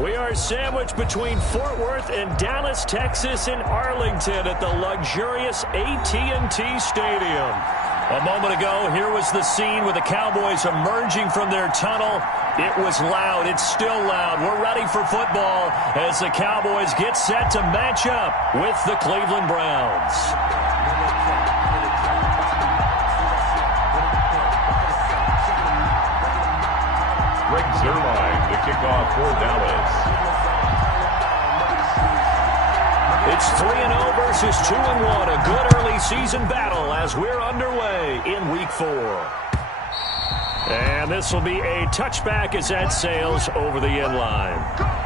We are sandwiched between Fort Worth and Dallas, Texas in Arlington at the luxurious AT&T Stadium. A moment ago, here was the scene with the Cowboys emerging from their tunnel. It was loud. It's still loud. We're ready for football as the Cowboys get set to match up with the Cleveland Browns. Greg Zuerlein, the kickoff for Dallas. It's 3-0 versus 2-1. A good early season battle as we're underway in Week 4. And this will be a touchback as that sails over the end line.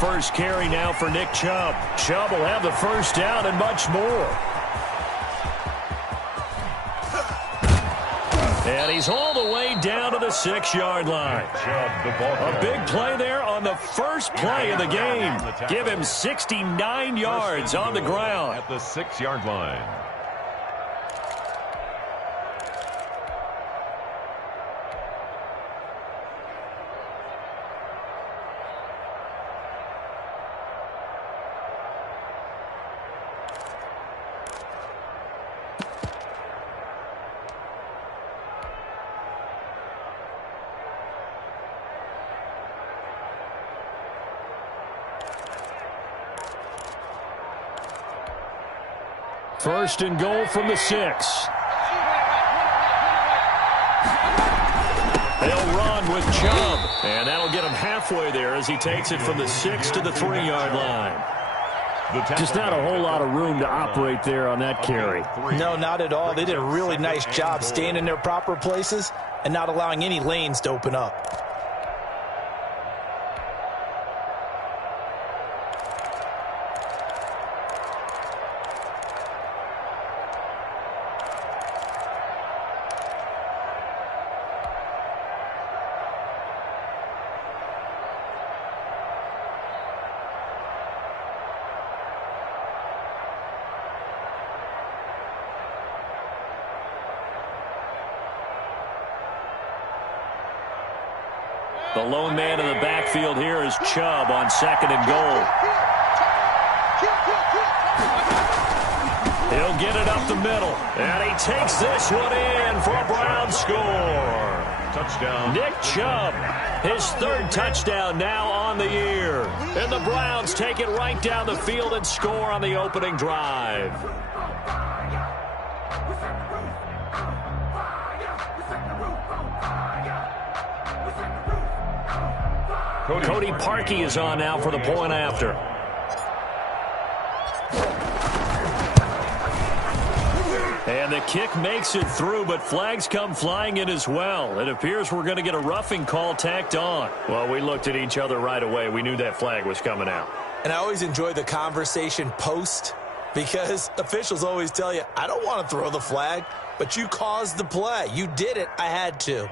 First carry now for Nick Chubb. Chubb will have the first down and much more. And he's all the way down to the 6-yard line. A big play there on the first play of the game. Give him 69 yards on the ground. At the 6-yard line. First and goal from the 6. They'll run with Chubb, and that'll get him halfway there as he takes it from the 6 to the 3-yard line. Just not a whole lot of room to operate there on that carry. No, not at all. They did a really nice job staying in their proper places and not allowing any lanes to open up. The lone man in the backfield here is Chubb on 2nd and goal. He'll get it up the middle, and he takes this one in for a Brown score. Touchdown. Nick Chubb, his 3rd touchdown now on the year. And the Browns take it right down the field and score on the opening drive. Cody Parkey is on now for the point after. And the kick makes it through, but flags come flying in as well. It appears we're going to get a roughing call tacked on. Well, we looked at each other right away. We knew that flag was coming out. And I always enjoy the conversation post because officials always tell you, I don't want to throw the flag, but you caused the play. You did it. I had to.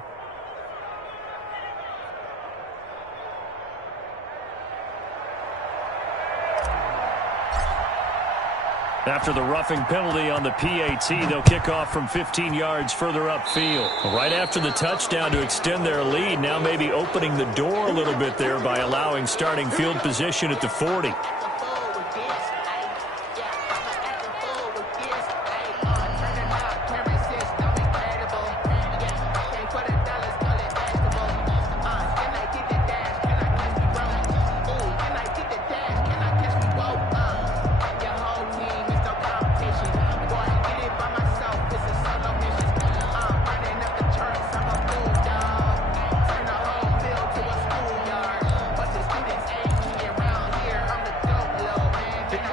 After the roughing penalty on the PAT, they'll kick off from 15 yards further upfield. Right after the touchdown to extend their lead, now maybe opening the door a little bit there by allowing starting field position at the 40.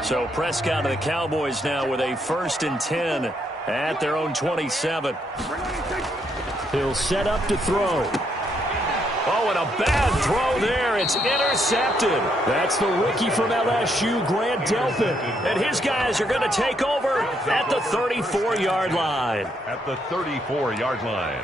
So Prescott and the Cowboys now with a 1st and 10 at their own 27. He'll set up to throw. Oh, Oh, and a bad throw there. It's intercepted. That's the rookie from LSU, Grant Delpit. And his guys are going to take over at the 34-yard line. At the 34-yard line.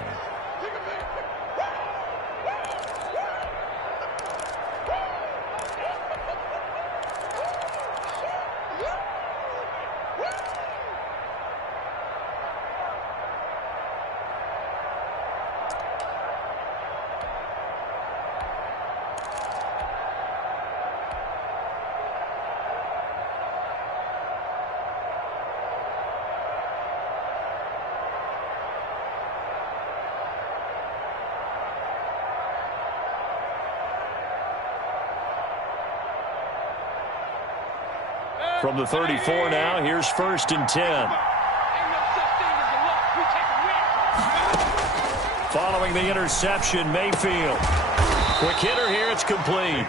From the 34 now, here's 1st and 10. Following the interception, Mayfield. Quick hitter here, it's complete.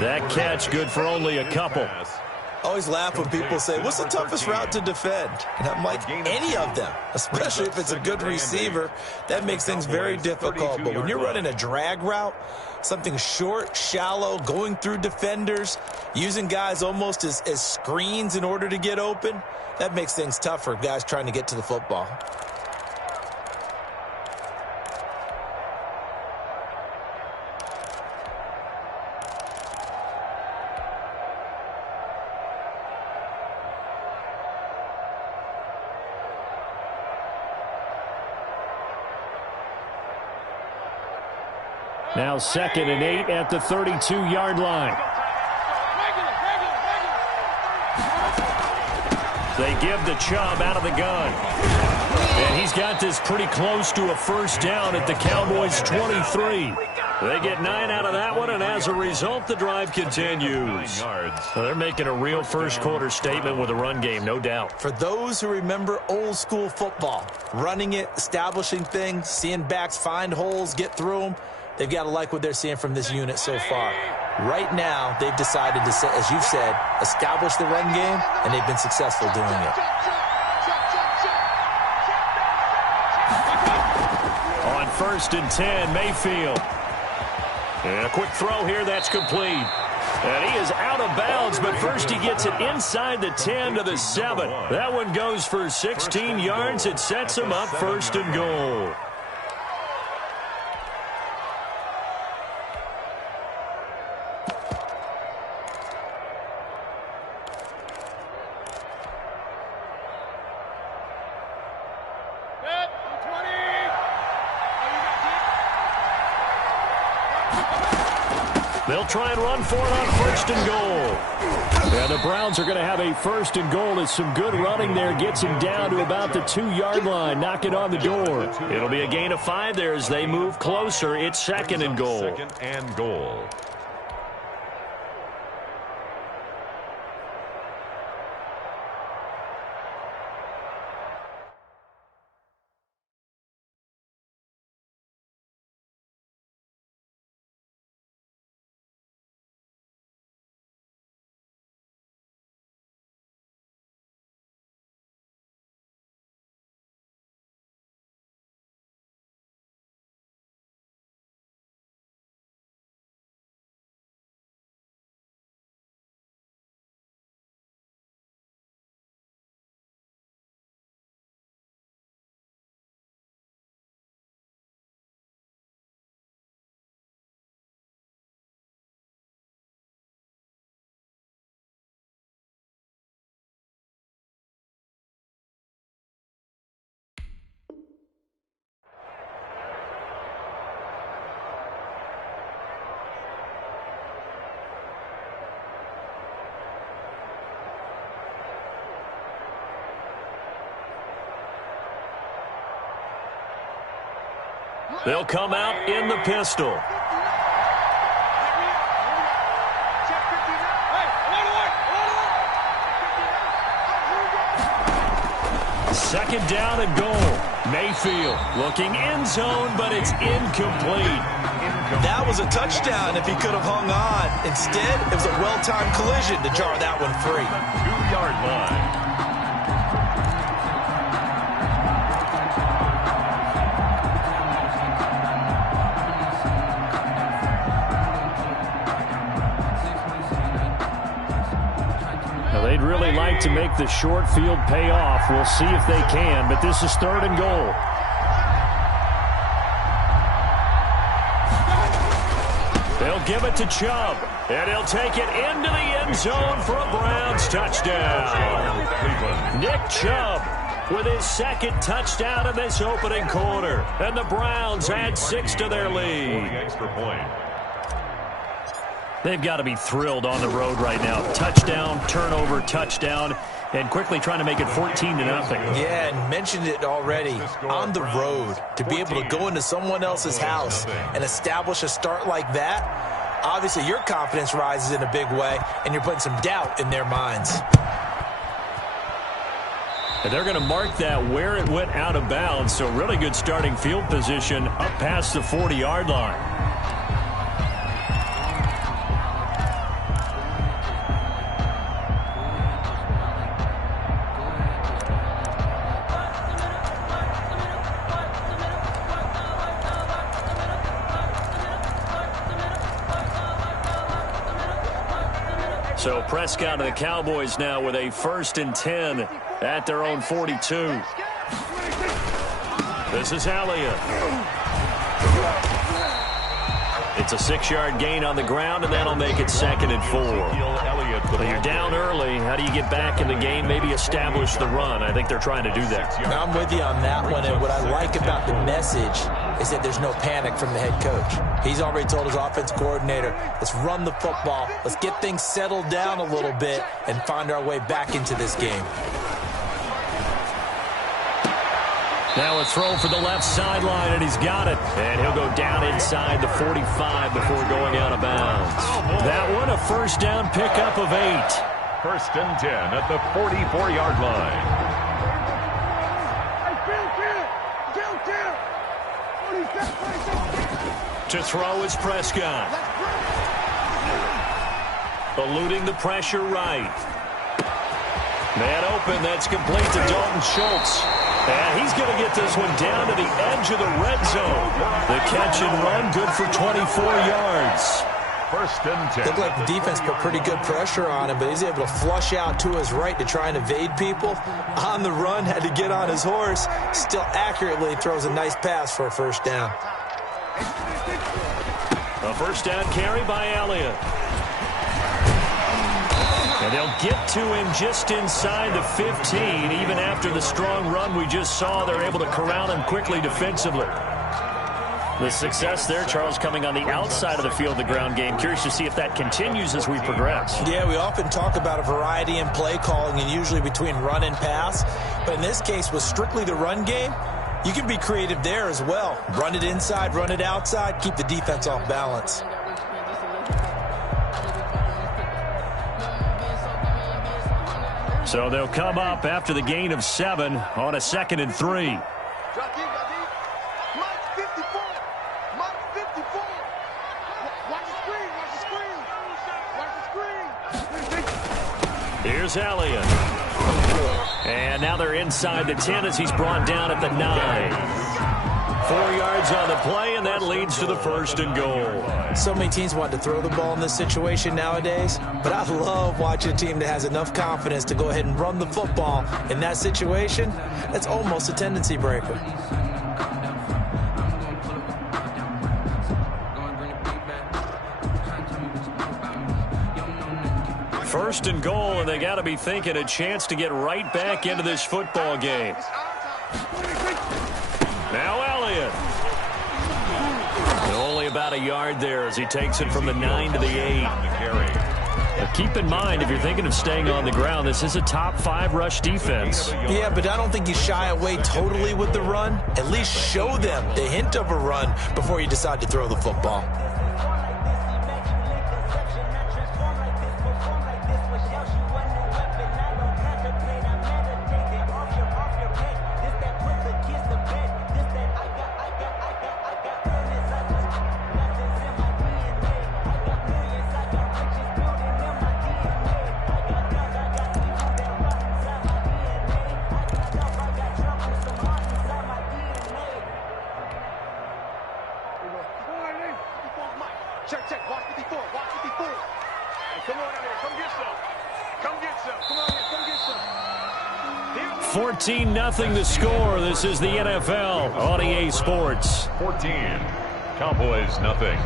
That catch good for only a couple. I always laugh when people say, what's the toughest route to defend? And I'm like, any of them, especially if it's a good receiver. That makes things very difficult. But when you're running a drag route, something short, shallow, going through defenders, using guys almost as screens in order to get open, that makes things tough for guys trying to get to the football. Now 2nd and 8 at the 32-yard line. They give the Chubb out of the gun. And he's got this pretty close to a 1st down at the Cowboys' 23. They get 9 out of that one, and as a result, the drive continues. They're making a real first-quarter statement with a run game, no doubt. For those who remember old-school football, running it, establishing things, seeing backs find holes, get through them, they've got to like what they're seeing from this unit so far. Right now, they've decided to, as you've said, establish the run game, and they've been successful doing it. On 1st and 10, Mayfield. And a quick throw here, that's complete. And he is out of bounds, but first he gets it inside the 10 to the 7. That one goes for 16 yards. It sets him up 1st and goal. They'll try and run for it on 1st and goal. And the Browns are going to have a 1st and goal as some good running there gets him down to about the 2-yard line. Knock it on the door. It'll be a gain of 5 there as they move closer. It's 2nd and goal. 2nd and goal. They'll come out in the pistol. Second down and goal. Mayfield looking end zone, but it's incomplete. That was a touchdown if he could have hung on. Instead, it was a well-timed collision to jar that one free. 2-yard line. really like to make the short field pay off. We'll see if they can, but this is 3rd and goal. They'll give it to Chubb, and he'll take it into the end zone for a Browns touchdown. Nick Chubb with his 2nd touchdown in this opening quarter, and the Browns add 6 to their lead. They've got to be thrilled on the road right now. Touchdown, turnover, touchdown, and quickly trying to make it 14-0. Yeah, and mentioned it already. On the road, to be able to go into someone else's house and establish a start like that, obviously your confidence rises in a big way, and you're putting some doubt in their minds. And they're going to mark that where it went out of bounds, so really good starting field position up past the 40-yard line. So Prescott and the Cowboys now with a 1st and 10 at their own 42. This is Elliott. It's a 6-yard gain on the ground, and that'll make it 2nd and 4. Well, you're down early. How do you get back in the game? Maybe establish the run. I think they're trying to do that. I'm with you on that one, and what I like about the message is that there's no panic from the head coach. He's already told his offense coordinator, let's run the football, let's get things settled down a little bit and find our way back into this game. Now a throw for the left sideline, and he's got it. And he'll go down inside the 45 before going out of bounds. That one, a 1st down pickup of 8. 1st and 10 at the 44-yard line. To throw is Prescott. Eluding the pressure right. Man open, that's complete to Dalton Schultz. And he's going to get this one down to the edge of the red zone. The catch and run, good for 24 yards. 1st and 10. Looked like the defense put pretty good pressure on him, but he's able to flush out to his right to try and evade people. On the run, had to get on his horse. Still accurately throws a nice pass for a 1st down. A 1st down carry by Elliott. And they'll get to him just inside the 15. Even after the strong run we just saw, they're able to corral him quickly defensively. The success there, Charles, coming on the outside of the field, the ground game. Curious to see if that continues as we progress. Yeah, we often talk about a variety in play calling and usually between run and pass. But in this case, with strictly the run game, you can be creative there as well. Run it inside, run it outside, keep the defense off balance. So they'll come up after the gain of 7 on a 2nd and 3. Here's Elliott. And now they're inside the 10 as he's brought down at the 9. 4 yards on the play, and that leads to the 1st and goal. So many teams want to throw the ball in this situation nowadays, but I love watching a team that has enough confidence to go ahead and run the football. In that situation, that's almost a tendency breaker. First and goal, and they got to be thinking a chance to get right back into this football game. Now Elliott. Only about a yard there as he takes it from the 9 to the 8. Now keep in mind, if you're thinking of staying on the ground, this is a top 5 rush defense. Yeah, but I don't think you shy away totally with the run. At least show them the hint of a run before you decide to throw the football. 14-0 the score. This is the NFL on EA Sports. 14, Cowboys nothing.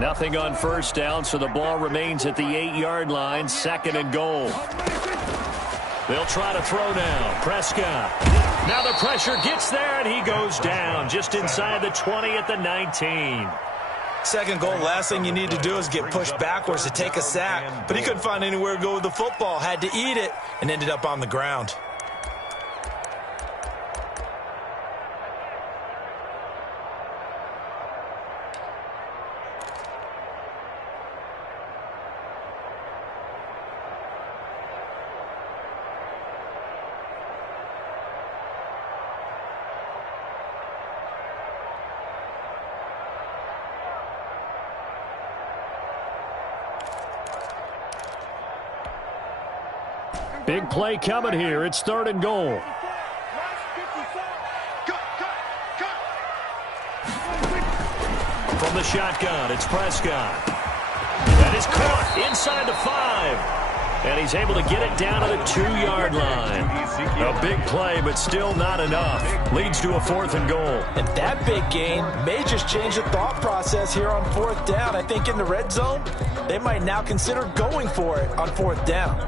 Nothing on first down, so the ball remains at the 8-yard line, 2nd and goal. They'll try to throw now. Prescott. Now the pressure gets there, and he goes down just inside the 20 at the 19. Second goal, last thing you need to do is get pushed backwards to take a sack. But he couldn't find anywhere to go with the football. Had to eat it and ended up on the ground. Big play coming here. It's 3rd and goal. From the shotgun, it's Prescott. That is caught inside the 5. And he's able to get it down to the 2-yard line. A big play, but still not enough. Leads to a 4th and goal. And that big gain may just change the thought process here on 4th down. I think in the red zone, they might now consider going for it on 4th down.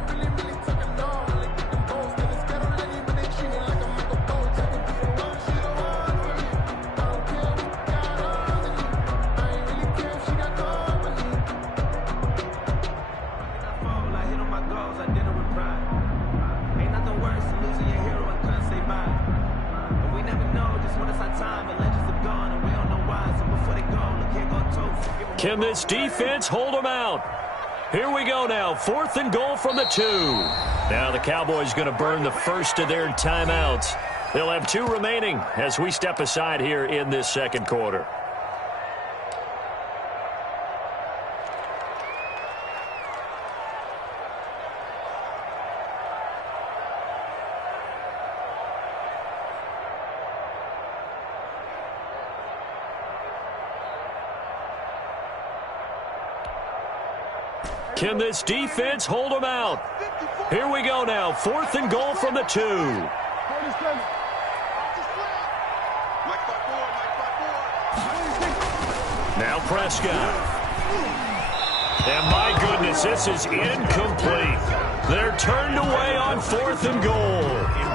Can this defense hold them out? Here we go now. 4th and goal from the 2. Now the Cowboys going to burn the first of their timeouts. They'll have 2 remaining as we step aside here in this second quarter. Can this defense hold them out? Here we go now. 4th and goal from the 2. Now Prescott. And my goodness, this is incomplete. They're turned away on 4th and goal.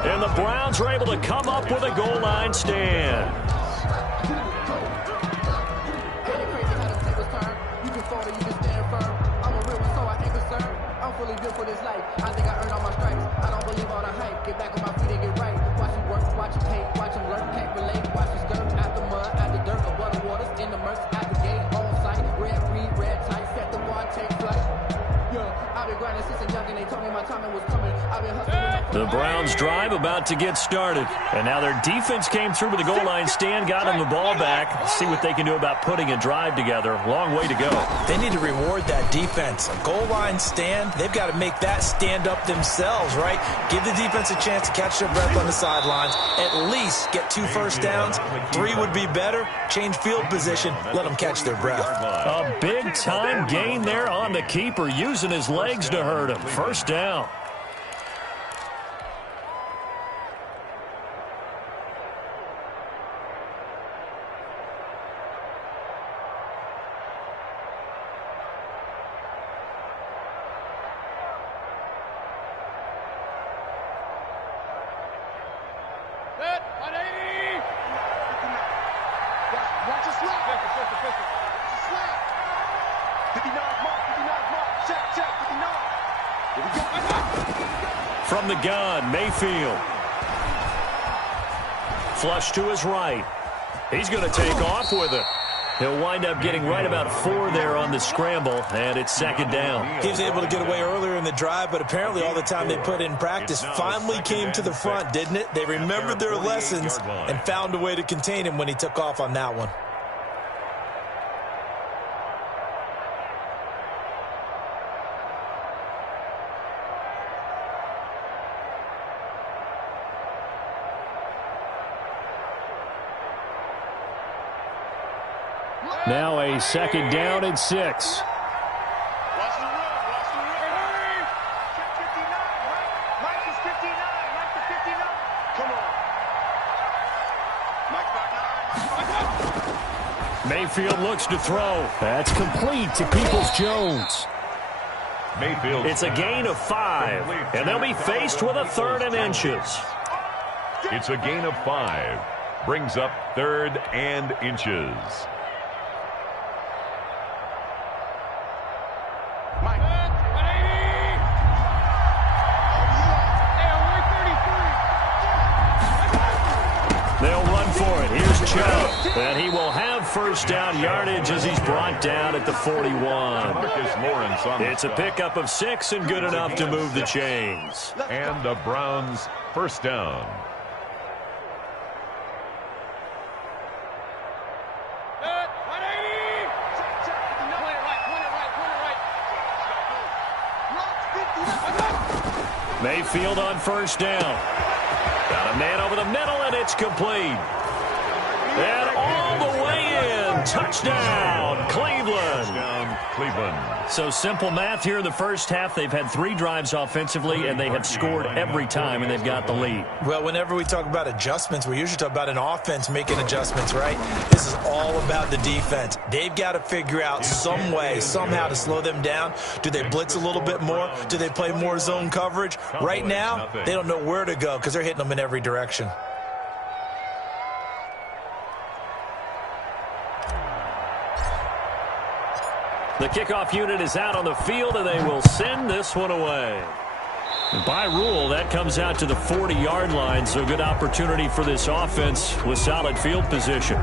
And the Browns are able to come up with a goal line stand. For this life, I think I earned all my stripes. I don't believe all the hype. Get back on my feet and get right. Watch him work, watch him hate, watch him learn, can't relate. Watch him skirt at the mud, at the dirt, above the waters, in the murks, at the gate, on sight. Red, green, red tight, set the bar, take flight. Yeah, I've been grinding since a young and they told me my timing was coming. I've been hustling. The Browns drive about to get started. And now their defense came through with the goal line stand, got them the ball back. See what they can do about putting a drive together. Long way to go. They need to reward that defense. A goal line stand, they've got to make that stand up themselves, right? Give the defense a chance to catch their breath on the sidelines. At least get 2 first downs. 3 would be better. Change field position. Let them catch their breath. A big-time gain there on the keeper, using his legs to hurt him. First down. From the gun, Mayfield. Flush to his right. He's going to take off with it. He'll wind up getting right about 4 there on the scramble, and it's second down. He was able to get away earlier in the drive, but apparently all the time they put in practice finally came to the front, didn't it? They remembered their lessons and found a way to contain him when he took off on that one. Now a second down and 6. Watch the run. Watch the run. Check 59. Mike is 59. Mike is 59. Come on. Mike back 9. Mayfield looks to throw. That's complete to Peoples-Jones. Mayfield. It's a gain of 5, and they'll be faced with a 3rd and inches. It's a gain of 5. Brings up 3rd and inches. Mike. 180. They'll run for it. Here's Chubb, and he will have first down yardage as he's brought down at the 41. Marcus Lawrence on It's a pickup of 6 and good enough to move the chains. And the Browns first down. Mayfield on first down. Got a man over the middle, and it's complete. And all the way in. Touchdown, Cleveland. Touchdown, Cleveland. So simple math here in the first half. They've had 3 drives offensively, and they have scored every time, and they've got the lead. Well, whenever we talk about adjustments, we usually talk about an offense making adjustments, right? This is all about the defense. They've got to figure out some way, somehow to slow them down. Do they blitz a little bit more? Do they play more zone coverage? Right now, they don't know where to go because they're hitting them in every direction. The kickoff unit is out on the field, and they will send this one away. By rule, that comes out to the 40-yard line, so a good opportunity for this offense with solid field position.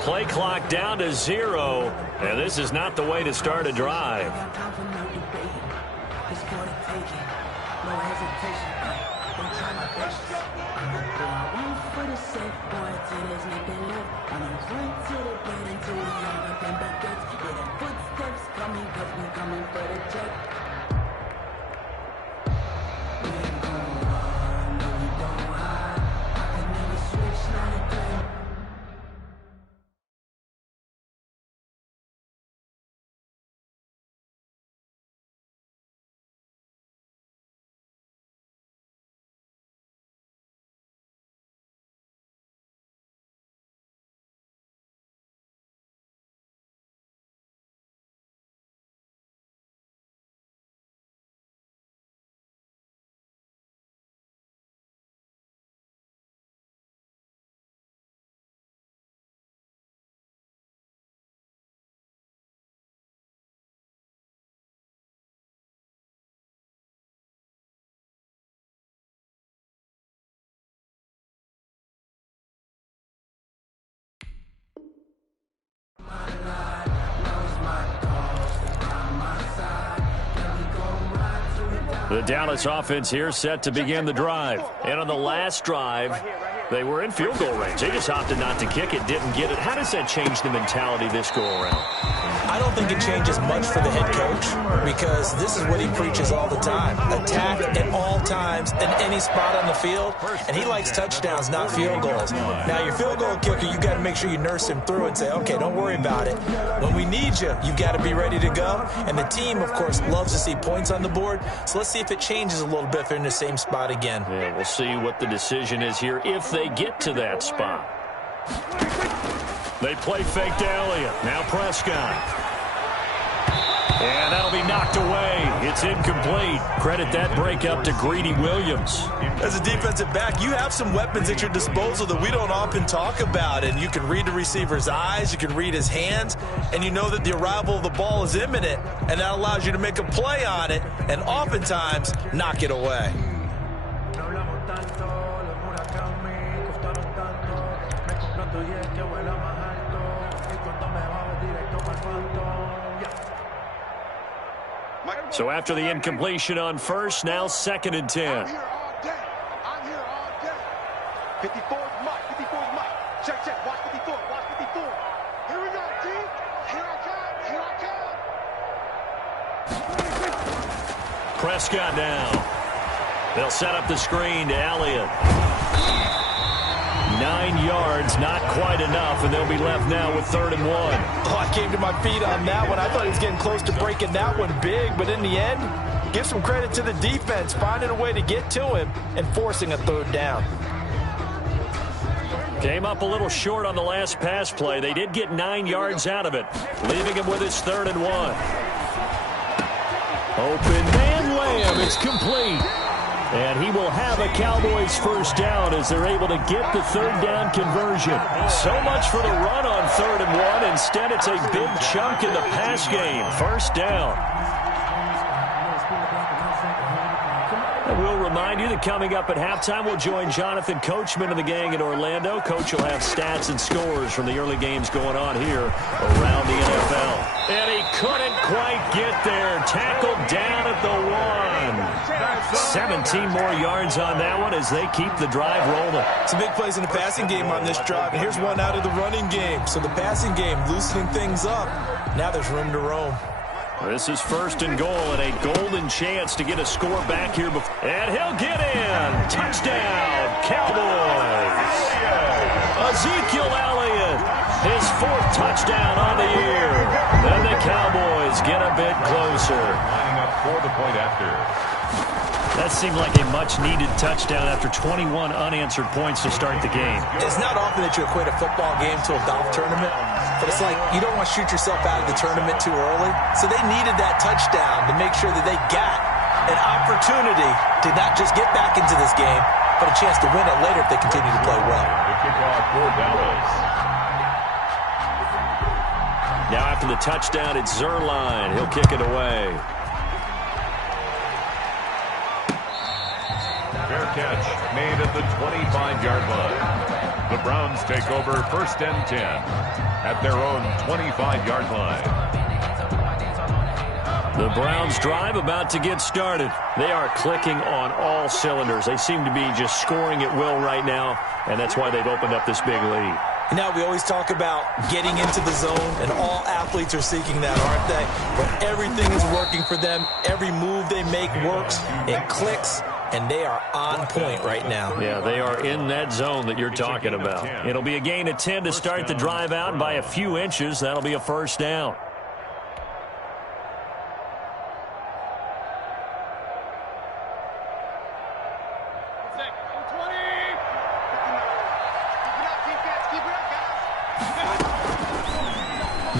Play clock down to 0, and this is not the way to start a drive. The Dallas offense here set to begin the drive. And on the last drive, They were in field goal range. They just opted not to kick it, didn't get it. How does that change the mentality this go-around? I don't think it changes much for the head coach because this is what he preaches all the time. Attack at all times in any spot on the field, and he likes touchdowns, not field goals. Now, your field goal kicker, you got to make sure you nurse him through and say, okay, don't worry about it. When we need you, you've got to be ready to go. And the team, of course, loves to see points on the board. So let's see if it changes a little bit if they're in the same spot again. Yeah, we'll see what the decision is here if they get to that spot. They play fake to Elliott. Now Prescott. And that'll be knocked away. It's incomplete. Credit that breakup to Greedy Williams. As a defensive back, you have some weapons at your disposal that we don't often talk about. And you can read the receiver's eyes, you can read his hands, and you know that the arrival of the ball is imminent. And that allows you to make a play on it and oftentimes knock it away. So after the incompletion on first, now 2nd and 10. I'm here all day. I'm here all day. 54 is Mike. 54 is Mike. Check, check. Watch 54. Watch 54. Here we go, T. Here I come. Here I come. Prescott now. They'll set up the screen to Elliott. 9 yards, not quite enough, and they'll be left now with 3rd and 1. Oh, I came to my feet on that one. I thought he was getting close to breaking that one big, but in the end, give some credit to the defense, finding a way to get to him and forcing a 3rd down. Came up a little short on the last pass play. They did get 9 yards out of it, leaving him with his 3rd and 1. Open man Lamb, it's complete. And he will have a Cowboys 1st down as they're able to get the 3rd down conversion. So much for the run on 3rd and 1. Instead, it's a big chunk in the pass game. 1st down. And we'll remind you that coming up at halftime, we'll join Jonathan Coachman and the gang in Orlando. Coach will have stats and scores from the early games going on here around the NFL. And he couldn't quite get there. Tackled down at the 1. 17 more yards on that one as they keep the drive rolling. Some big plays in the passing game on this drive, and here's one out of the running game. So the passing game loosening things up. Now there's room to roam. This is 1st and goal and a golden chance to get a score back here. And he'll get in. Touchdown, Cowboys. Ezekiel Elliott, his 4th touchdown on the year. And the Cowboys get a bit closer. Lining up for the point after. That seemed like a much-needed touchdown after 21 unanswered points to start the game. It's not often that you equate a football game to a golf tournament, but it's like you don't want to shoot yourself out of the tournament too early. So they needed that touchdown to make sure that they got an opportunity to not just get back into this game, but a chance to win it later if they continue to play well. The kickoff for Dallas. Now after the touchdown, it's Zerline. He'll kick it away. Fair catch made at the 25-yard line. The Browns take over 1st and 10 at their own 25-yard line. The Browns drive about to get started. They are clicking on all cylinders. They seem to be just scoring at will right now, and that's why they've opened up this big lead. Now, we always talk about getting into the zone, and all athletes are seeking that, aren't they? But everything is working for them. Every move they make works. It clicks. And they are on point right now. Yeah, they are in that zone that you're talking about. It'll be a gain of 10 to start the drive out by a few inches. That'll be a 1st down.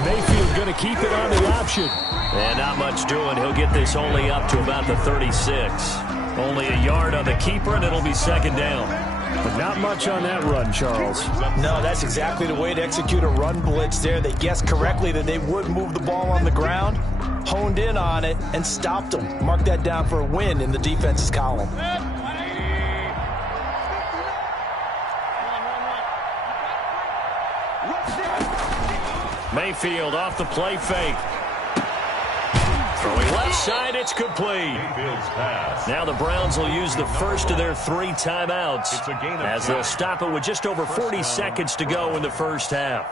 Mayfield going to keep it on the option. And not much doing. He'll get this only up to about the 36. Only a yard on the keeper, and it'll be 2nd down. But not much on that run, Charles. No, that's exactly the way to execute a run blitz there. They guessed correctly that they would move the ball on the ground, honed in on it, and stopped them. Mark that down for a win in the defense's column. Mayfield off the play fake. Throwing left side, it's complete. Now the Browns will use the first of their 3 timeouts as they'll stop it with just over 40 seconds to go in the first half.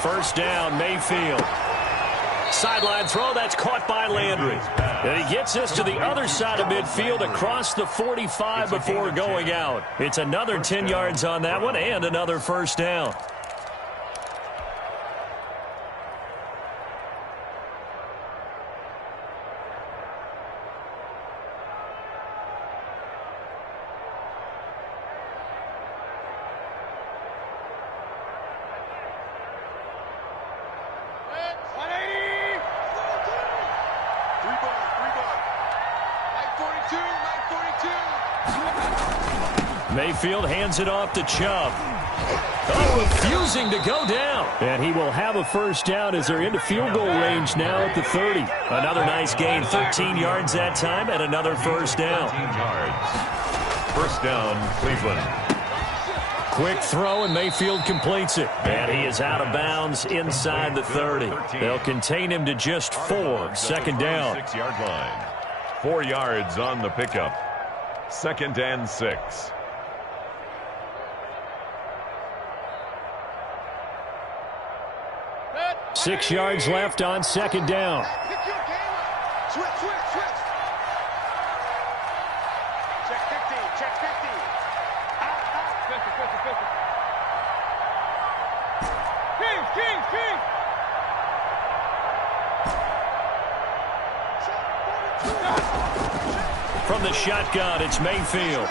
First down, Mayfield. Sideline throw, that's caught by Landry. And he gets us to the other side of midfield across the 45 before going out. It's another 10 yards on that one and another first down. Mayfield hands it off to Chubb. Oh, refusing to go down. And he will have a first down as they're into field goal range now at the 30. Another nice gain, 13 yards that time, and another first down. 13 yards. First down, Cleveland. Quick throw, and Mayfield completes it. And he is out of bounds inside the 30. They'll contain him to just 4. Second down. 6-yard line. 4 yards on the pickup. 2nd and 6. Six yards left on second down. Switch. Check 50, check 50. Out. 50. King. From the shotgun, it's Mayfield.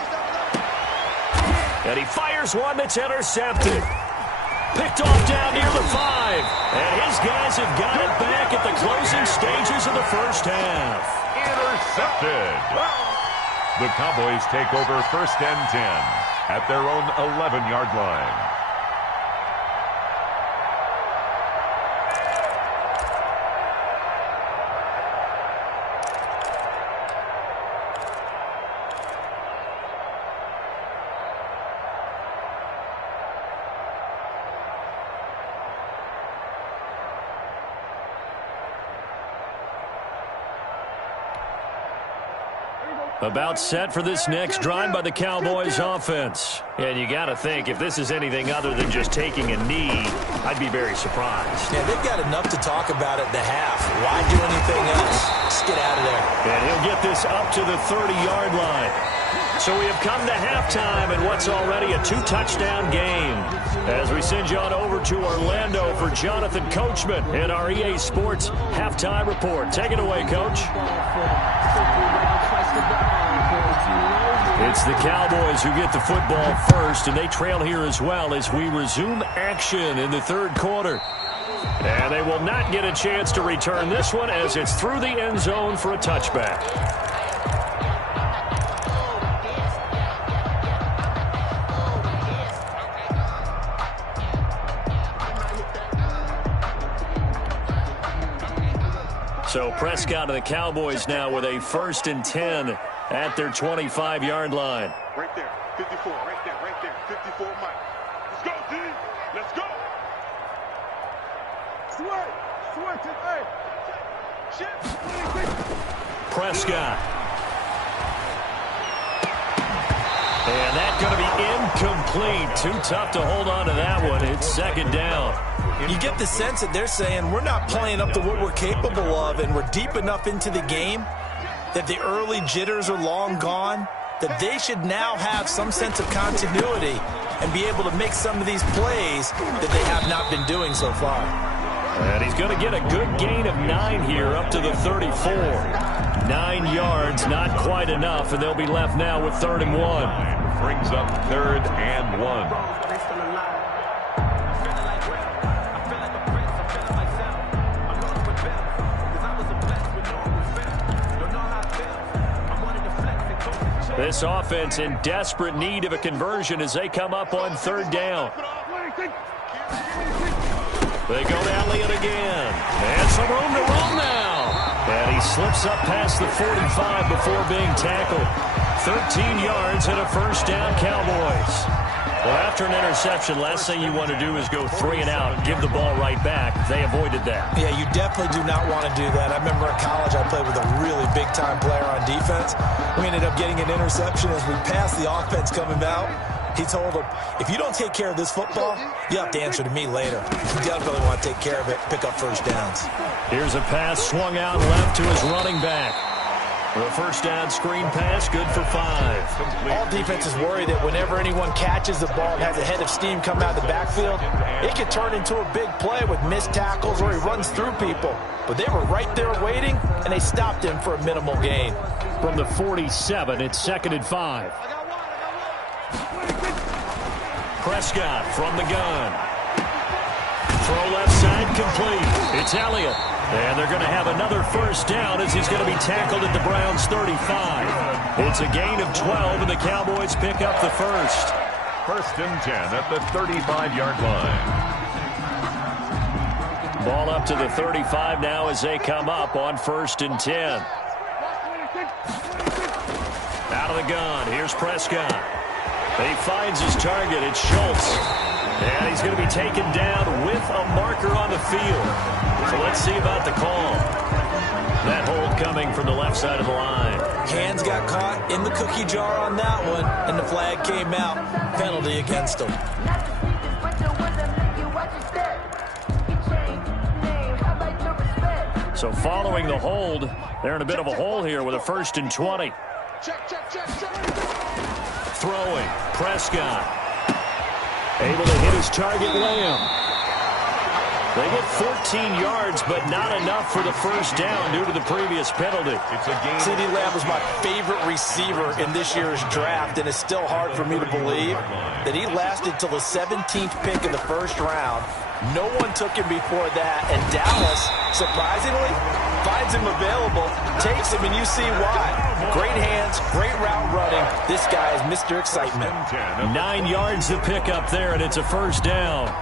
And he fires one that's intercepted. Picked off down near the 5. And his guys have got it back at the closing stages of the first half. Intercepted. The Cowboys take over 1st and 10 at their own 11-yard line. About set for this next drive by the Cowboys offense. And you got to think, if this is anything other than just taking a knee, I'd be very surprised. Yeah, they've got enough to talk about at the half. Why do anything else? Just get out of there. And he'll get this up to the 30-yard line. So we have come to halftime in what's already a 2-touchdown game. As we send you on over to Orlando for Jonathan Coachman in our EA Sports Halftime Report. Take it away, Coach. It's the Cowboys who get the football first, and they trail here as well as we resume action in the 3rd quarter. And they will not get a chance to return this one as it's through the end zone for a touchback. So Prescott and the Cowboys now with a 1st and 10 at their 25-yard line. Right there, 54, right there, 54, Mike. Let's go, D. Let's go. Switch it, hey. Shit. Prescott. And that's going to be incomplete. Too tough to hold on to that one. It's 2nd down. You get the sense that they're saying we're not playing up to what we're capable of, and we're deep enough into the game that the early jitters are long gone, that they should now have some sense of continuity and be able to make some of these plays that they have not been doing so far. And he's going to get a good gain of 9 here up to the 34. 9 yards, not quite enough, and they'll be left now with 3rd and 1. Brings up 3rd and 1. This offense in desperate need of a conversion as they come up on 3rd down. They go down it again. And some room to run now. And he slips up past the 45 before being tackled. 13 yards and a first down, Cowboys. Well, after an interception, last thing you want to do is go 3 and out, give the ball right back. They avoided that. Yeah, you definitely do not want to do that. I remember in college I played with a really big-time player on defense. We ended up getting an interception as we passed the offense coming out. He told him, if you don't take care of this football, you have to answer to me later. You definitely want to take care of it, pick up first downs. Here's a pass swung out left to his running back. The first down screen pass, good for 5. All defenses worry that whenever anyone catches the ball and has a head of steam come out of the backfield, it can turn into a big play with missed tackles or he runs through people. But they were right there waiting, and they stopped him for a minimal gain. From the 47, it's 2nd and 5. Prescott from the gun. Throw left side complete. It's Elliott. And they're going to have another first down as he's going to be tackled at the Browns' 35. It's a gain of 12, and the Cowboys pick up the first. 1st and 10 at the 35-yard line. Ball up to the 35 now as they come up on 1st and 10. Out of the gun. Here's Prescott. He finds his target. It's Schultz. And he's going to be taken down with a marker on the field. So let's see about the call. That hold coming from the left side of the line. Hands got caught in the cookie jar on that one, and the flag came out. Penalty against him. So following the hold, they're in a bit of a hole here with a 1st and 20. Throwing, Prescott. Able to hit his target, Lamb. They get 14 yards, but not enough for the first down due to the previous penalty. CeeDee Lamb was my favorite receiver in this year's draft, and it's still hard for me to believe that he lasted till the 17th pick in the first round. No one took him before that, and Dallas, surprisingly, finds him available, takes him, and you see why. Great hands, great route running. This guy is Mr. Excitement. 9 yards to pick up there, and it's a first down.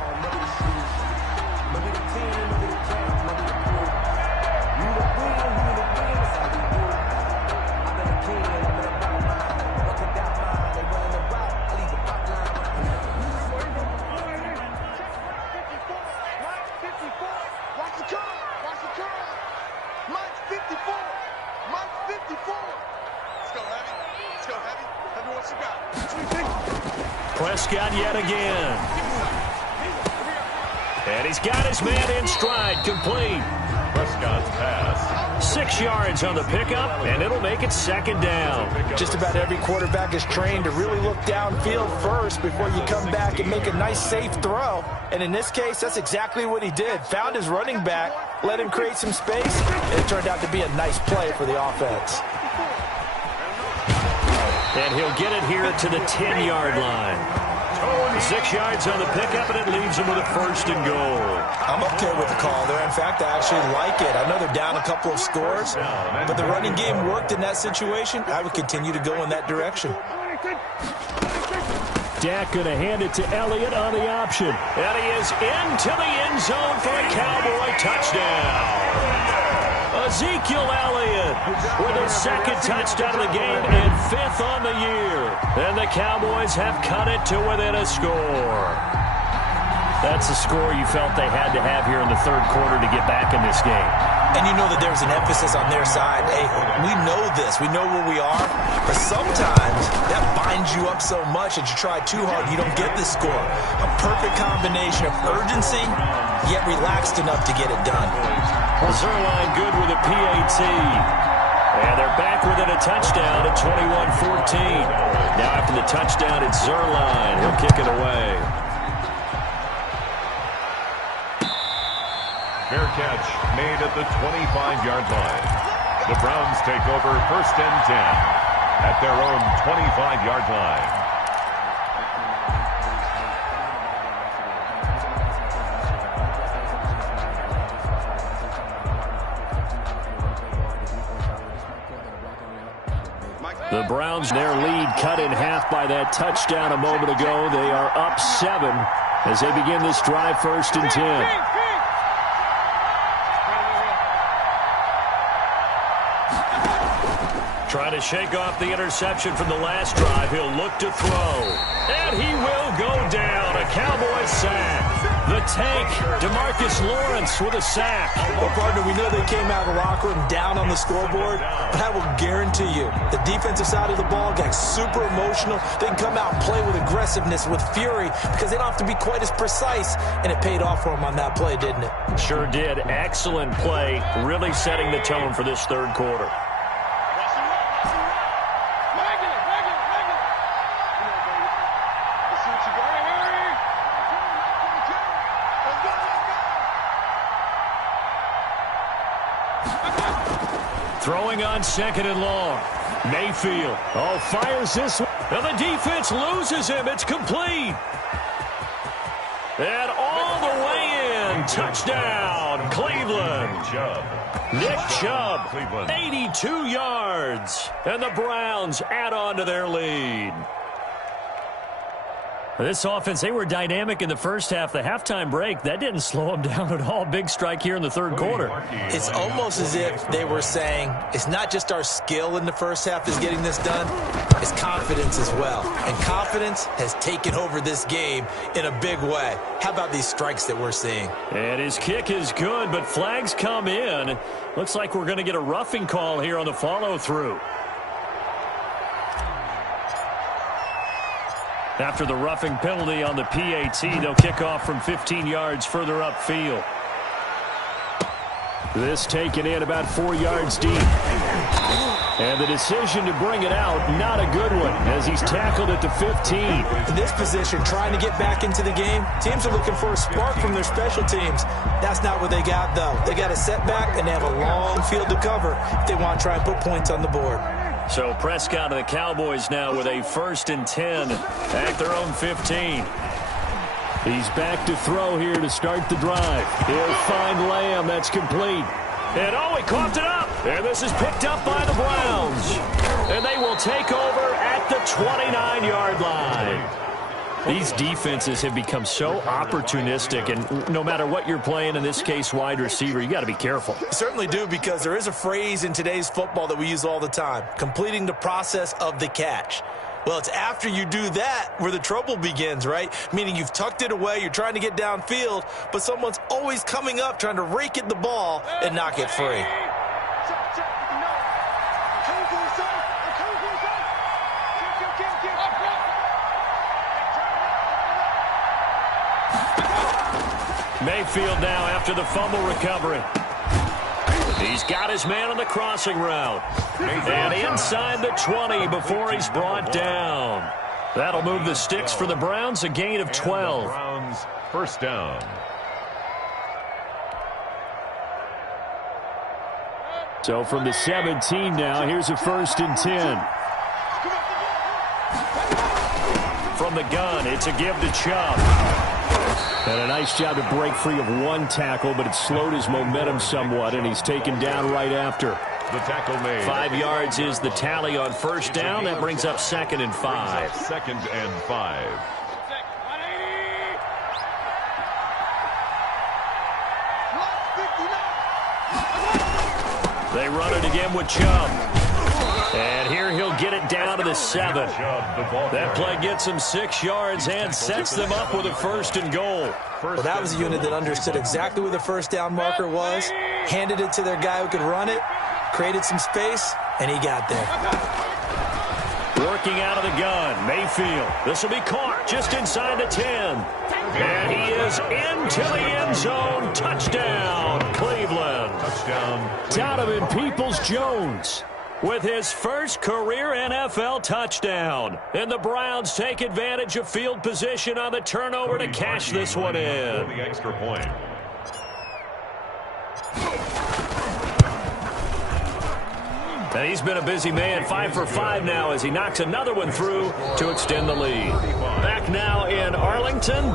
Prescott yet again. And he's got his man in stride, complete. Prescott's pass. 6 yards on the pickup, and it'll make it 2nd down. Just about every quarterback is trained to really look downfield first before you come back and make a nice, safe throw. And in this case, that's exactly what he did. Found his running back, let him create some space, and it turned out to be a nice play for the offense. And he'll get it here to the 10-yard line. 6 yards on the pickup, and it leaves him with a 1st and goal. I'm okay with the call there. In fact, I actually like it. I know they're down a couple of scores, but the running game worked in that situation. I would continue to go in that direction. Dak going to hand it to Elliott on the option. And he is into the end zone for a Cowboy touchdown. Ezekiel Elliott with his 2nd touchdown of the game and 5th on the year. And the Cowboys have cut it to within a score. That's a score you felt they had to have here in the 3rd quarter to get back in this game. And you know that there's an emphasis on their side. Hey, we know this. We know where we are. But sometimes that binds you up so much that you try too hard, you don't get the score. A perfect combination of urgency, yet relaxed enough to get it done. Zerline good with a PAT. And they're back within a touchdown at 21-14. Now after the touchdown, it's Zerline. He'll kick it away. Fair catch made at the 25-yard line. The Browns take over 1st and 10 at their own 25-yard line. The Browns, their lead cut in half by that touchdown a moment ago. They are up 7 as they begin this drive 1st and 10. Trying to shake off the interception from the last drive. He'll look to throw. And he will go down. A Cowboys sack. The tank, DeMarcus Lawrence with a sack. Well, partner, we know they came out of the locker room down on the scoreboard, but I will guarantee you the defensive side of the ball got super emotional. They can come out and play with aggressiveness, with fury, because they don't have to be quite as precise, and it paid off for them on that play, didn't it? Sure did. Excellent play, really setting the tone for this third quarter. Throwing on second and long. Mayfield. Oh, fires this one. And the defense loses him. It's complete. And all the way in. Touchdown, Cleveland. Nick Chubb, 82 yards. And the Browns add on to their lead. This offense, they were dynamic in the first half. The halftime break, that didn't slow them down at all. Big strike here in the third quarter. It's almost as if they were saying, it's not just our skill in the first half that's getting this done, it's confidence as well. And confidence has taken over this game in a big way. How about these strikes that we're seeing? And his kick is good, but flags come in. Looks like we're going to get a roughing call here on the follow-through. After the roughing penalty on the PAT, they'll kick off from 15 yards further upfield. This taken in about 4 yards deep. And the decision to bring it out, not a good one, as he's tackled at the 15. In this position, trying to get back into the game, teams are looking for a spark from their special teams. That's not what they got, though. They got a setback, and they have a long field to cover if they want to try and put points on the board. So Prescott and the Cowboys now with a 1st and 10 at their own 15. He's back to throw here to start the drive. He'll find Lamb. That's complete. And oh, he coughed it up. And this is picked up by the Browns. And they will take over at the 29-yard line. These defenses have become so opportunistic, and no matter what you're playing, in this case wide receiver, you got to be careful. You certainly do, because there is a phrase in today's football that we use all the time, completing the process of the catch. Well, it's after you do that where the trouble begins, right? Meaning you've tucked it away, you're trying to get downfield, but someone's always coming up trying to rake at the ball and knock it free. Mayfield now after the fumble recovery. He's got his man on the crossing route. And inside the 20 before he's brought down. That'll move the sticks for the Browns, a gain of 12. Browns, first down. So from the 17 now, here's a 1st and 10. From the gun, it's a give to Chubb. And a nice job to break free of one tackle, but it slowed his momentum somewhat, and he's taken down right after. The tackle made. 5 yards is the tally on 1st down. That brings up 2nd and 5. 2nd and 5. They run it again with Chubb. And here he'll get it down to the 7. That play gets him 6 yards and sets them up with a 1st and goal. Well, that was a unit that understood exactly where the 1st down marker was, handed it to their guy who could run it, created some space, and he got there. Working out of the gun, Mayfield. This will be caught just inside the 10. And he is into the end zone. Touchdown, Cleveland. Touchdown. Donovan Peoples-Jones with his first career NFL touchdown. And the Browns take advantage of field position on the turnover to cash this one in. The extra point. And he's been a busy man, 5 for 5 now as he knocks another one through to extend the lead. Back now in Arlington,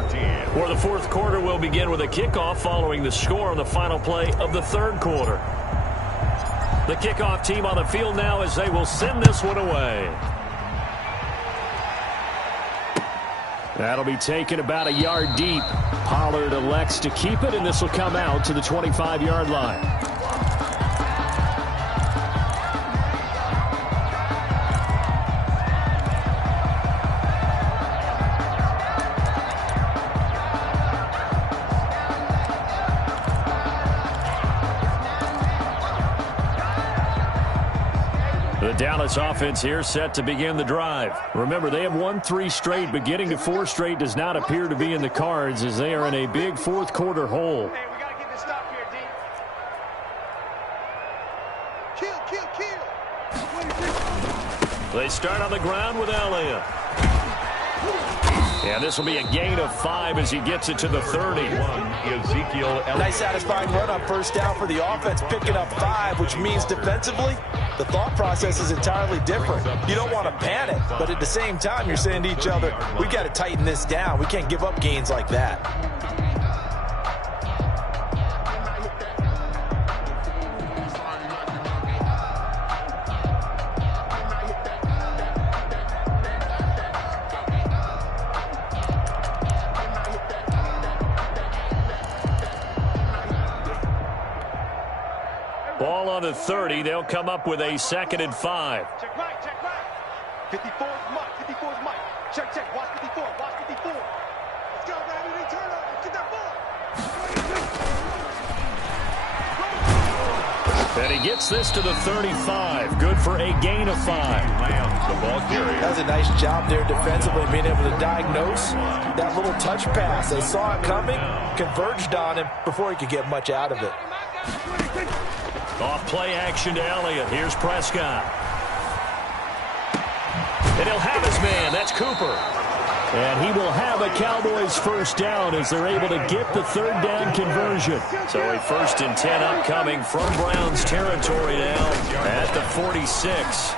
where the 4th quarter will begin with a kickoff following the score on the final play of the 3rd quarter. The kickoff team on the field now as they will send this one away. That'll be taken about a yard deep. Pollard elects to keep it, and this will come out to the 25-yard line. Dallas offense here set to begin the drive. Remember, they have won 3 straight, but getting to 4 straight does not appear to be in the cards as they are in a big fourth quarter hole. Hey, we got to get this stop here, D. Kill, kill, kill. They start on the ground with Elliott. And this will be a gain of 5 as he gets it to the 30. Ezekiel Elliott. Nice satisfying run on first down for the offense, picking up 5, which means defensively, the thought process is entirely different. You don't want to panic, but at the same time, you're saying to each other, we got to tighten this down. We can't give up gains like that. Ball on the 30. They'll come up with a 2nd and 5. Check right, check right. 54 is Mike, 54 is Mike. Check, check, watch 54, watch 54. Let's go, baby, return up, let's get that ball. And he gets this to the 35. Good for a gain of 5. The ball carrier. That was a nice job there defensively, being able to diagnose that little touch pass. They saw it coming, converged on him before he could get much out of it. Off play action to Elliott. Here's Prescott. And he'll have his man. That's Cooper. And he will have a Cowboys first down as they're able to get the 3rd down conversion. So a 1st and 10 upcoming from Browns territory now at the 46.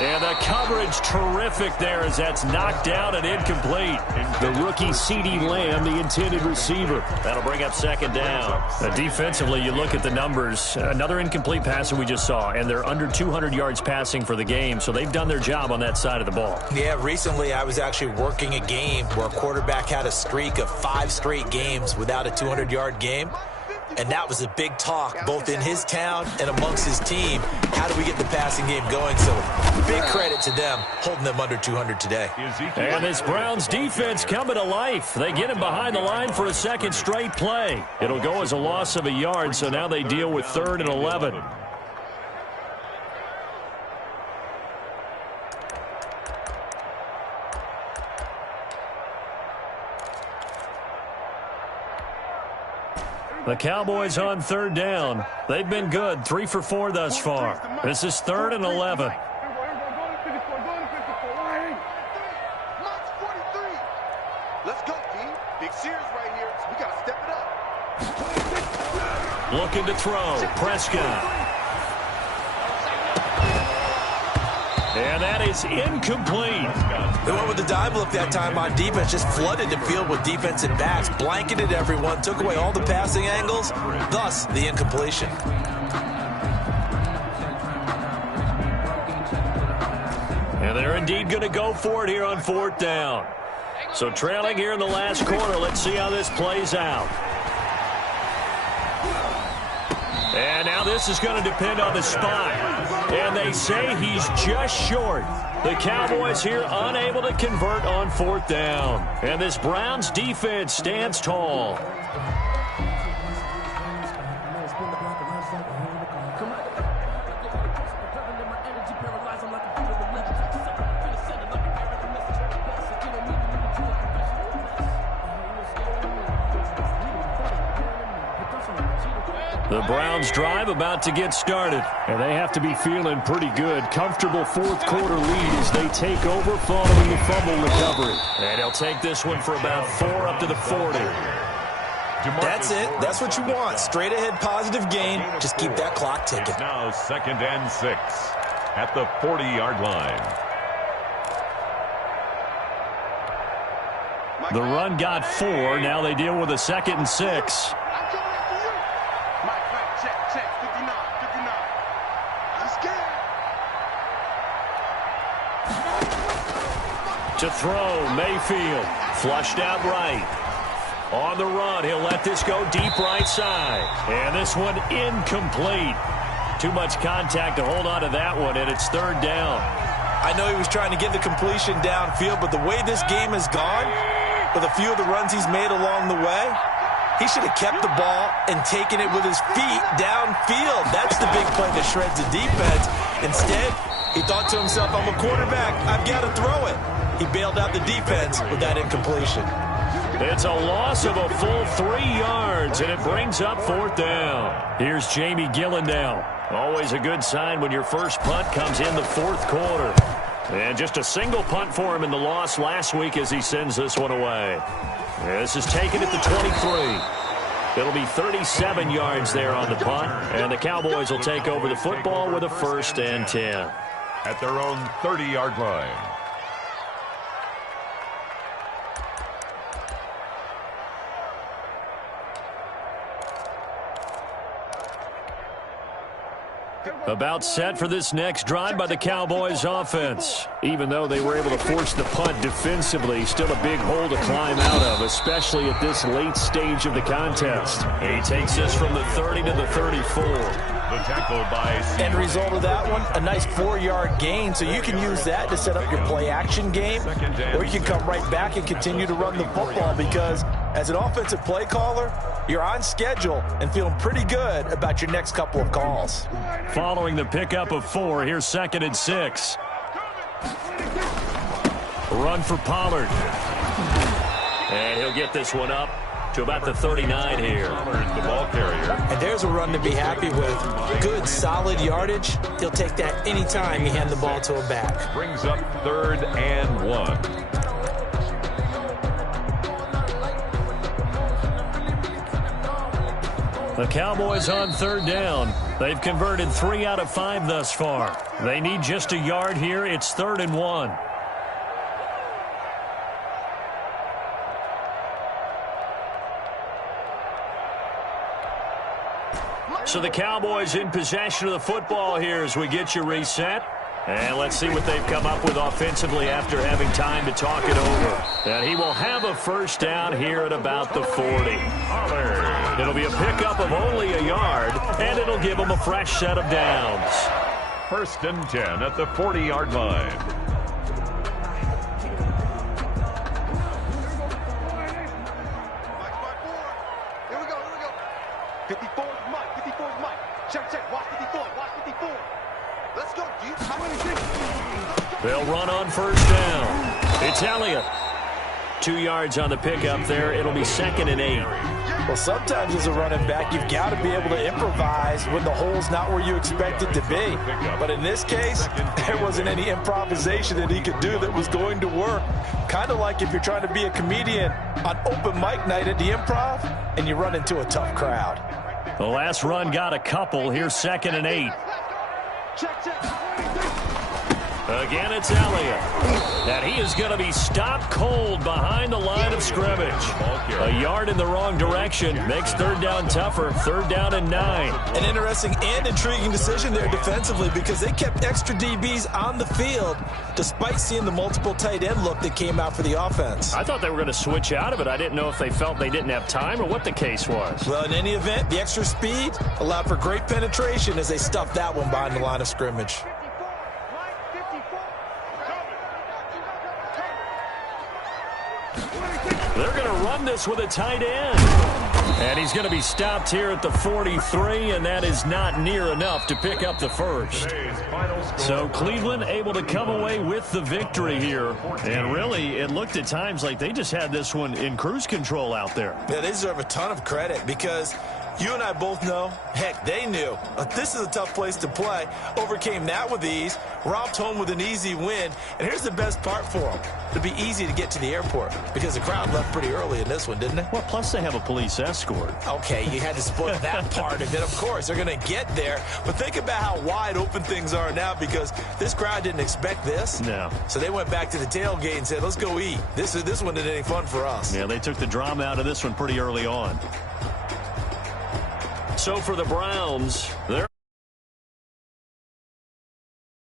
And the coverage terrific there as that's knocked down and incomplete. The rookie CeeDee Lamb, the intended receiver. That'll bring up 2nd down. Defensively, you look at the numbers. Another incomplete passer we just saw, and they're under 200 yards passing for the game, so they've done their job on that side of the ball. Yeah, recently I was actually working a game where a quarterback had a streak of 5 straight games without a 200-yard game. And that was a big talk, both in his town and amongst his team. How do we get the passing game going? So big credit to them, holding them under 200 today. And this Browns defense coming to life. They get him behind the line for a 2nd straight play. It'll go as a loss of a yard, so now they deal with 3rd and 11. The Cowboys on 3rd down. They've been good, 3 for 4 thus far. This is 3rd and 11. Let's go, D. Big series right here, so we got to step it up. Looking to throw. Prescott. And that is incomplete. They went with the dime look that time on defense, just flooded the field with defensive backs, blanketed everyone, took away all the passing angles, thus the incompletion. And they're indeed going to go for it here on 4th down. So trailing here in the last quarter, let's see how this plays out. And now this is going to depend on the spot. And they say he's just short. The Cowboys here unable to convert on 4th down. And this Browns defense stands tall. The Browns drive about to get started, and they have to be feeling pretty good. Comfortable 4th quarter lead as they take over following the fumble recovery. And he'll take this one for about 4 up to the 40. That's it. That's what you want. Straight ahead positive gain. Just keep that clock ticking. Now 2nd and 6 at the 40-yard line. The run got 4. Now they deal with a 2nd and 6. To throw, Mayfield, flushed out right. On the run, he'll let this go deep right side. And this one incomplete. Too much contact to hold on to that one, and it's 3rd down. I know he was trying to get the completion downfield, but the way this game has gone, with a few of the runs he's made along the way, he should have kept the ball and taken it with his feet downfield. That's the big play that shreds the defense. Instead, he thought to himself, I'm a quarterback. I've got to throw it. He bailed out the defense with that incompletion. It's a loss of a full 3 yards, and it brings up 4th down. Here's Jamie Gillen now. Always a good sign when your first punt comes in the 4th quarter. And just a single punt for him in the loss last week as he sends this one away. This is taken at the 23. It'll be 37 yards there on the punt, and the Cowboys will take over the football with a 1st and 10. At their own 30-yard line. About set for this next drive by the Cowboys offense. Even though they were able to force the punt defensively, still a big hole to climb out of, especially at this late stage of the contest. He takes this from the 30 to the 34. The tackle by End result of that one, a nice 4-yard gain, so you can use that to set up your play-action game, or you can come right back and continue to run the football because as an offensive play caller, you're on schedule and feeling pretty good about your next couple of calls. Following the pickup of 4, here's 2nd and 6. Run for Pollard. And he'll get this one up to about the 39 here. The ball carrier. And there's a run to be happy with. Good, solid yardage. He'll take that anytime you hand the ball to him back. Brings up 3rd and 1. The Cowboys on 3rd down. They've converted 3 out of 5 thus far. They need just a yard here. It's 3rd and 1. So the Cowboys in possession of the football here as we get you reset. And let's see what they've come up with offensively after having time to talk it over. And he will have a 1st down here at about the 40. It'll be a pickup of only a yard, and it'll give him a fresh set of downs. 1st and 10 at the 40-yard line. Here we go. 54 is Mike. Check. Watch 54. Let's go, G. How many things? They'll run on 1st down. It's Elliott. 2 yards on the pickup there. It'll be 2nd and 8. Well, sometimes as a running back, you've got to be able to improvise when the hole's not where you expect it to be. But in this case, there wasn't any improvisation that he could do that was going to work. Kind of like if you're trying to be a comedian on open mic night at the Improv and you run into a tough crowd. The last run got a couple. Here's 2nd and 8. Check. Again, it's Elliott. And he is going to be stopped cold behind the line of scrimmage. A yard in the wrong direction makes 3rd down tougher. 3rd down and 9. An interesting and intriguing decision there defensively because they kept extra DBs on the field despite seeing the multiple tight end look that came out for the offense. I thought they were going to switch out of it. I didn't know if they felt they didn't have time or what the case was. Well, in any event, the extra speed allowed for great penetration as they stuffed that one behind the line of scrimmage. They're going to run this with a tight end. And he's going to be stopped here at the 43, and that is not near enough to pick up the 1st. So Cleveland able to come away with the victory here. And really, it looked at times like they just had this one in cruise control out there. Yeah, they deserve a ton of credit because you and I both know, heck, they knew. This is a tough place to play. Overcame that with ease, romped home with an easy win. And here's the best part for them. It'll be easy to get to the airport because the crowd left pretty early in this one, didn't it? Well, plus they have a police escort. Okay, you had to spoil that part of it. Of course, they're going to get there. But think about how wide open things are now because this crowd didn't expect this. No. So they went back to the tailgate and said, let's go eat. This one isn't any fun for us. Yeah, they took the drama out of this one pretty early on. So for the Browns, they're